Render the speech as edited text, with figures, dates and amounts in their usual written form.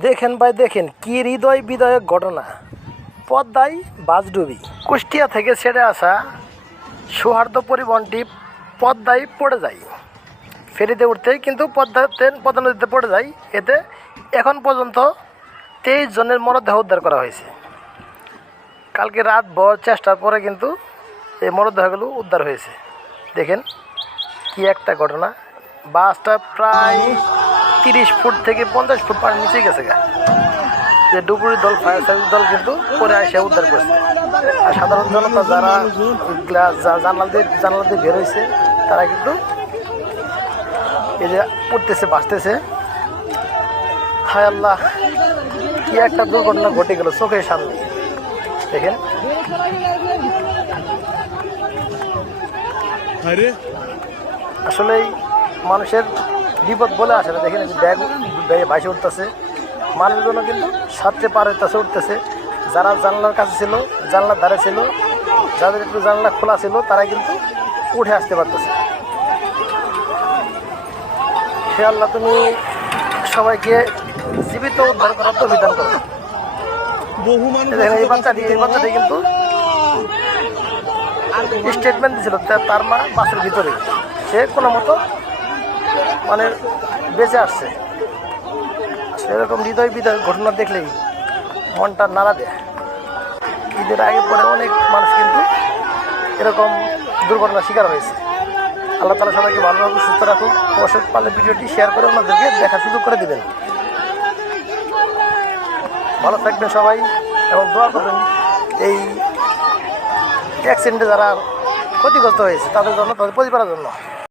দেখেন ভাই দেখেন কি হৃদয় বিদয়ক ঘটনা। পদ্মায় বাসডুবি। কুষ্টিয়া থেকে ছেড়ে আসা সৌহার্দ্য পরিবহনটি পদ্মায় পড়ে যায়। ফেরিতে উঠতেই কিন্তু পদ্মা নদীতে পড়ে যায়। এতে এখন পর্যন্ত 23 জনের মরদেহ উদ্ধার করা হয়েছে। কালকে রাতভর চেষ্টার পরে কিন্তু এই মরদেহগুলো উদ্ধার হয়েছে। দেখেন কি একটা ঘটনা। বাসটা প্রায় 30 ফুট থেকে 50 ফুট পানির নিচে গেছে গা। যে ডুবুরি দল, ফায়ার সার্ভিস দল কিন্তু পরে এসে উদ্ধার করছে। আর সাধারণ জনতা যারা জানালা দিয়ে বের হয়েছে তারা কিন্তু এই যে পড়তেছে, বাঁচতেছে। হায় আল্লাহ, কি একটা দুর্ঘটনা ঘটে গেল চোখের সামনে। দেখেন আসলেই মানুষের বিপদ বলে আসে না। দেখেন ব্যাগ ভাসে উঠতেছে, মানুষগুলো কিন্তু সাথে পার হইতেছে, উঠতেছে। যারা জানলার কাছে ছিল, জানলার ধারে ছিল, যাদের একটু জানলা খোলা ছিল তারা কিন্তু উঠে আসতে পারতেছে। হে আল্লাহ, তুমি সবাইকে জীবিত উদ্ধার করার তো বিধান করো। দেখেন এই বাচ্চাটি কিন্তু স্টেটমেন্ট দিয়েছিল তার মা বাসের ভিতরে, সে কোনো মতো মানে বেঁচে আসছে। সেরকম হৃদয় বিদয় ঘটনা দেখলেই মনটা নাড়া দেয়। ঈদের আগে পরে অনেক মানুষ কিন্তু এরকম দুর্ঘটনার শিকার হয়েছে। আল্লাহ তাআলা সবাইকে ভালোভাবে সুস্থ রাখুন। অবশ্যই পারলে ভিডিওটি শেয়ার করে ওনাদেরকে দেখার সুযোগ করে দেবেন। ভালো থাকবেন সবাই এবং দোয়া করবেন এই অ্যাক্সিডেন্টে যারা ক্ষতিগ্রস্ত হয়েছে তাদের জন্য, তাদের পরিবারের জন্য।